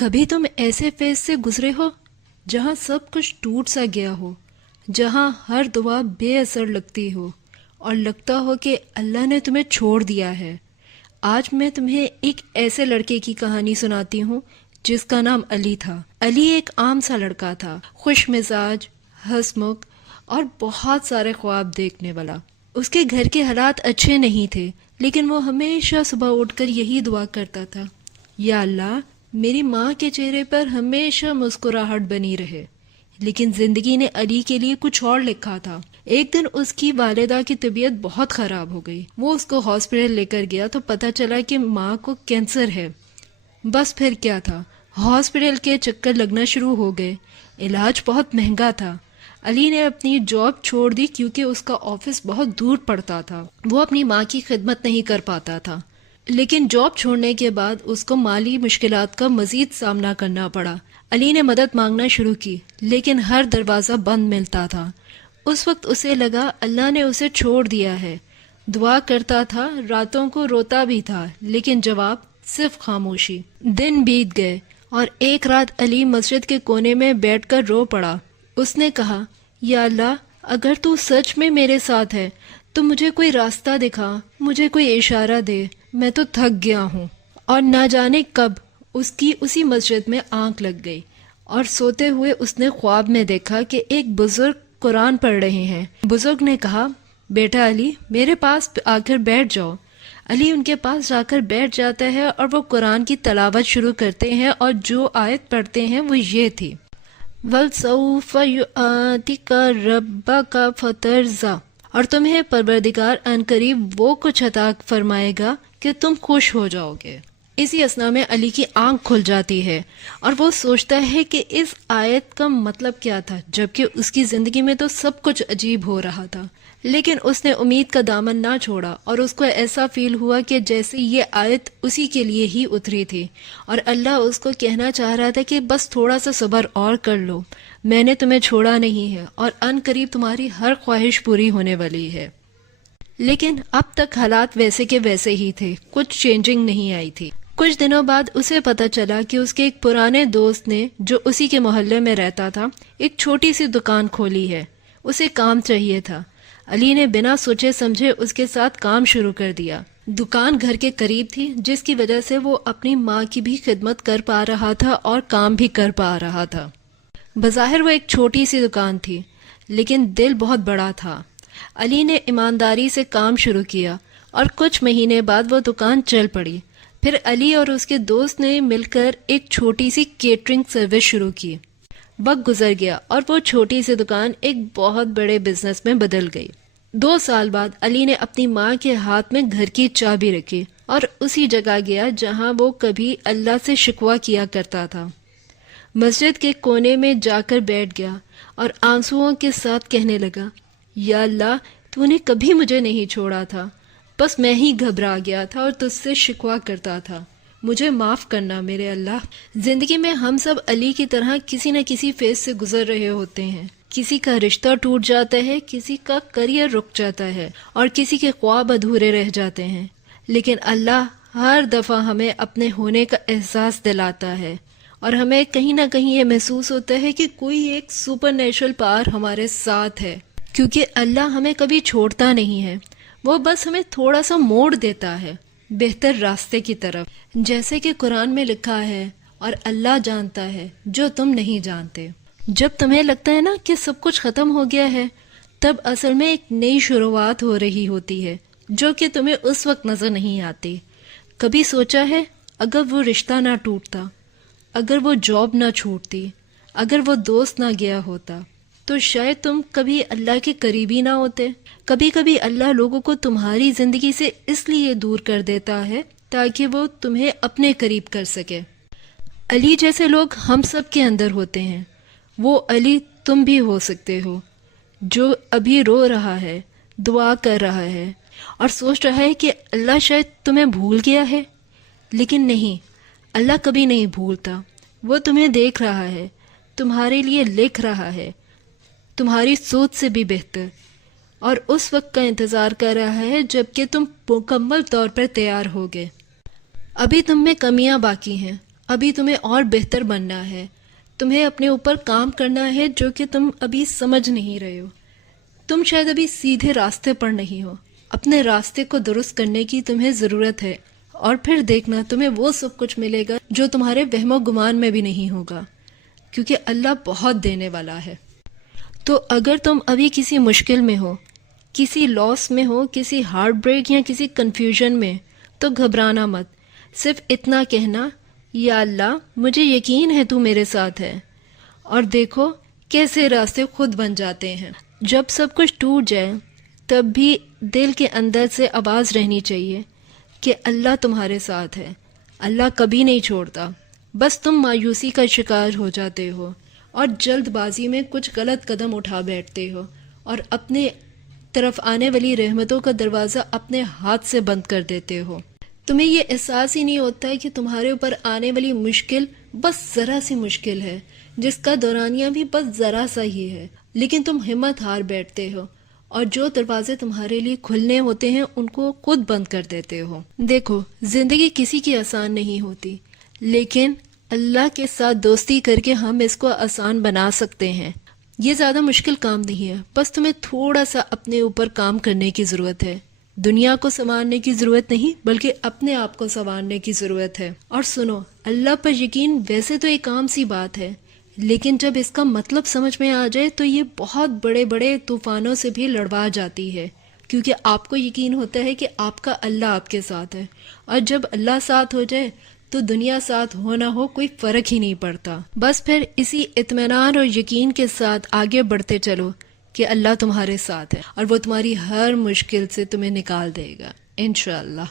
کبھی تم ایسے فیز سے گزرے ہو جہاں سب کچھ ٹوٹ سا گیا ہو، جہاں ہر دعا بے اثر لگتی ہو اور لگتا ہو کہ اللہ نے تمہیں چھوڑ دیا ہے؟ آج میں تمہیں ایک ایسے لڑکے کی کہانی سناتی ہوں جس کا نام علی تھا۔ علی ایک عام سا لڑکا تھا، خوش مزاج، ہنس مکھ اور بہت سارے خواب دیکھنے والا۔ اس کے گھر کے حالات اچھے نہیں تھے، لیکن وہ ہمیشہ صبح اٹھ کر یہی دعا کرتا تھا، یا اللہ میری ماں کے چہرے پر ہمیشہ مسکراہٹ بنی رہے۔ لیکن زندگی نے علی کے لیے کچھ اور لکھا تھا۔ ایک دن اس کی والدہ کی طبیعت بہت خراب ہو گئی۔ وہ اس کو ہاسپٹل لے کر گیا تو پتہ چلا کہ ماں کو کینسر ہے۔ بس پھر کیا تھا، ہاسپٹل کے چکر لگنا شروع ہو گئے۔ علاج بہت مہنگا تھا۔ علی نے اپنی جاب چھوڑ دی کیونکہ اس کا آفس بہت دور پڑتا تھا۔ وہ اپنی ماں کی خدمت نہیں کر پاتا تھا، لیکن جاب چھوڑنے کے بعد اس کو مالی مشکلات کا مزید سامنا کرنا پڑا۔ علی نے مدد مانگنا شروع کی، لیکن ہر دروازہ بند ملتا تھا۔ اس وقت اسے لگا اللہ نے اسے چھوڑ دیا ہے۔ دعا کرتا تھا، راتوں کو روتا بھی تھا، لیکن جواب صرف خاموشی۔ دن بیت گئے اور ایک رات علی مسجد کے کونے میں بیٹھ کر رو پڑا۔ اس نے کہا، یا اللہ اگر تو سچ میں میرے ساتھ ہے تو مجھے کوئی راستہ دکھا، مجھے کوئی اشارہ دے، میں تو تھک گیا ہوں۔ اور نہ جانے کب اس کی اسی مسجد میں آنکھ لگ گئی اور سوتے ہوئے اس نے خواب میں دیکھا کہ ایک بزرگ قرآن پڑھ رہے ہیں۔ بزرگ نے کہا، بیٹا علی میرے پاس آ کر بیٹھ جاؤ۔ علی ان کے پاس جا کر بیٹھ جاتا ہے اور وہ قرآن کی تلاوت شروع کرتے ہیں، اور جو آیت پڑھتے ہیں وہ یہ تھی، وَلْسَوْفَ يُؤْتِكَ رَبُّكَ فَتَرْضَىٰ، اور تمہیں پروردگار عنقریب وہ کچھ عطا فرمائے گا کہ تم خوش ہو جاؤ گے۔ اسی اثنا میں علی کی آنکھ کھل جاتی ہے اور وہ سوچتا ہے کہ اس آیت کا مطلب کیا تھا، جبکہ اس کی زندگی میں تو سب کچھ عجیب ہو رہا تھا۔ لیکن اس نے امید کا دامن نہ چھوڑا اور اس کو ایسا فیل ہوا کہ جیسے یہ آیت اسی کے لیے ہی اتری تھی، اور اللہ اس کو کہنا چاہ رہا تھا کہ بس تھوڑا سا صبر اور کر لو، میں نے تمہیں چھوڑا نہیں ہے اور ان قریب تمہاری ہر خواہش پوری ہونے والی ہے۔ لیکن اب تک حالات ویسے کے ویسے ہی تھے، کچھ چینجنگ نہیں آئی تھی۔ کچھ دنوں بعد اسے پتہ چلا کہ اس کے ایک پرانے دوست نے، جو اسی کے محلے میں رہتا تھا، ایک چھوٹی سی دکان کھولی ہے۔ اسے کام چاہیے تھا۔ علی نے بنا سوچے سمجھے اس کے ساتھ کام شروع کر دیا۔ دکان گھر کے قریب تھی، جس کی وجہ سے وہ اپنی ماں کی بھی خدمت کر پا رہا تھا اور کام بھی کر پا رہا تھا۔ بظاہر وہ ایک چھوٹی سی دکان تھی، لیکن دل بہت بڑا تھا۔ علی نے ایمانداری سے کام شروع کیا اور کچھ مہینے بعد وہ دکان چل پڑی۔ پھر علی اور اس کے دوست نے مل کر ایک چھوٹی سی کیٹرنگ سروس شروع کی۔ وقت گزر گیا اور وہ چھوٹی سی دکان ایک بہت بڑے بزنس میں بدل گئی۔ 2 سال بعد علی نے اپنی ماں کے ہاتھ میں گھر کی چابی رکھی اور اسی جگہ گیا جہاں وہ کبھی اللہ سے شکوہ کیا کرتا تھا۔ مسجد کے کونے میں جا کر بیٹھ گیا اور آنسوؤں کے ساتھ کہنے لگا، یا اللہ تو نے کبھی مجھے نہیں چھوڑا تھا، بس میں ہی گھبرا گیا تھا اور تجھ سے شکوہ کرتا تھا، مجھے معاف کرنا میرے اللہ۔ زندگی میں ہم سب علی کی طرح کسی نہ کسی فیز سے گزر رہے ہوتے ہیں۔ کسی کا رشتہ ٹوٹ جاتا ہے، کسی کا کریئر رک جاتا ہے اور کسی کے خواب ادھورے رہ جاتے ہیں، لیکن اللہ ہر دفعہ ہمیں اپنے ہونے کا احساس دلاتا ہے اور ہمیں کہیں نہ کہیں یہ محسوس ہوتا ہے کہ کوئی ایک سپر نیچرل پاور ہمارے ساتھ ہے، کیونکہ اللہ ہمیں کبھی چھوڑتا نہیں ہے، وہ بس ہمیں تھوڑا سا موڑ دیتا ہے بہتر راستے کی طرف۔ جیسے کہ قرآن میں لکھا ہے، اور اللہ جانتا ہے جو تم نہیں جانتے۔ جب تمہیں لگتا ہے نا کہ سب کچھ ختم ہو گیا ہے، تب اصل میں ایک نئی شروعات ہو رہی ہوتی ہے جو کہ تمہیں اس وقت نظر نہیں آتی۔ کبھی سوچا ہے اگر وہ رشتہ نہ ٹوٹتا، اگر وہ جاب نہ چھوٹتی، اگر وہ دوست نہ گیا ہوتا، تو شاید تم کبھی اللہ کے قریبی نہ ہوتے۔ کبھی کبھی اللہ لوگوں کو تمہاری زندگی سے اس لیے دور کر دیتا ہے تاکہ وہ تمہیں اپنے قریب کر سکے۔ علی جیسے لوگ ہم سب کے اندر ہوتے ہیں، وہ علی تم بھی ہو سکتے ہو، جو ابھی رو رہا ہے، دعا کر رہا ہے اور سوچ رہا ہے کہ اللہ شاید تمہیں بھول گیا ہے، لیکن نہیں، اللہ کبھی نہیں بھولتا۔ وہ تمہیں دیکھ رہا ہے، تمہارے لیے لکھ رہا ہے، تمہاری سوچ سے بھی بہتر، اور اس وقت کا انتظار کر رہا ہے جب کہ تم مکمل طور پر تیار ہوگے۔ ابھی تم میں کمیاں باقی ہیں، ابھی تمہیں اور بہتر بننا ہے، تمہیں اپنے اوپر کام کرنا ہے جو کہ تم ابھی سمجھ نہیں رہے ہو۔ تم شاید ابھی سیدھے راستے پر نہیں ہو، اپنے راستے کو درست کرنے کی تمہیں ضرورت ہے، اور پھر دیکھنا تمہیں وہ سب کچھ ملے گا جو تمہارے وہم و گمان میں بھی نہیں ہوگا، کیونکہ اللہ بہت دینے والا ہے۔ تو اگر تم ابھی کسی مشکل میں ہو، کسی لاس میں ہو، کسی ہارٹ بریک یا کسی کنفیوژن میں، تو گھبرانا مت، صرف اتنا کہنا، یا اللہ مجھے یقین ہے تو میرے ساتھ ہے، اور دیکھو کیسے راستے خود بن جاتے ہیں۔ جب سب کچھ ٹوٹ جائے تب بھی دل کے اندر سے آواز رہنی چاہیے کہ اللہ تمہارے ساتھ ہے، اللہ کبھی نہیں چھوڑتا۔ بس تم مایوسی کا شکار ہو جاتے ہو اور جلد بازی میں کچھ غلط قدم اٹھا بیٹھتے ہو، اور اپنے طرف آنے والی رحمتوں کا دروازہ اپنے ہاتھ سے بند کر دیتے ہو۔ تمہیں یہ احساس ہی نہیں ہوتا ہے کہ تمہارے اوپر آنے والی مشکل بس ذرا سی مشکل ہے، جس کا دورانیہ بھی بس ذرا سا ہی ہے، لیکن تم ہمت ہار بیٹھتے ہو اور جو دروازے تمہارے لیے کھلنے ہوتے ہیں ان کو خود بند کر دیتے ہو۔ دیکھو زندگی کسی کی آسان نہیں ہوتی، لیکن اللہ کے ساتھ دوستی کر کے ہم اس کو آسان بنا سکتے ہیں۔ یہ زیادہ مشکل کام نہیں ہے، بس تمہیں تھوڑا سا اپنے اوپر کام کرنے کی ضرورت ہے۔ دنیا کو سنوارنے کی ضرورت نہیں، بلکہ اپنے آپ کو سنوارنے کی ضرورت ہے۔ اور سنو، اللہ پر یقین ویسے تو ایک عام سی بات ہے، لیکن جب اس کا مطلب سمجھ میں آ جائے تو یہ بہت بڑے بڑے طوفانوں سے بھی لڑوا جاتی ہے، کیونکہ آپ کو یقین ہوتا ہے کہ آپ کا اللہ آپ کے ساتھ ہے، اور جب اللہ ساتھ ہو جائے تو دنیا ساتھ ہو نہ ہو کوئی فرق ہی نہیں پڑتا۔ بس پھر اسی اطمینان اور یقین کے ساتھ آگے بڑھتے چلو کہ اللہ تمہارے ساتھ ہے، اور وہ تمہاری ہر مشکل سے تمہیں نکال دے گا انشاءاللہ۔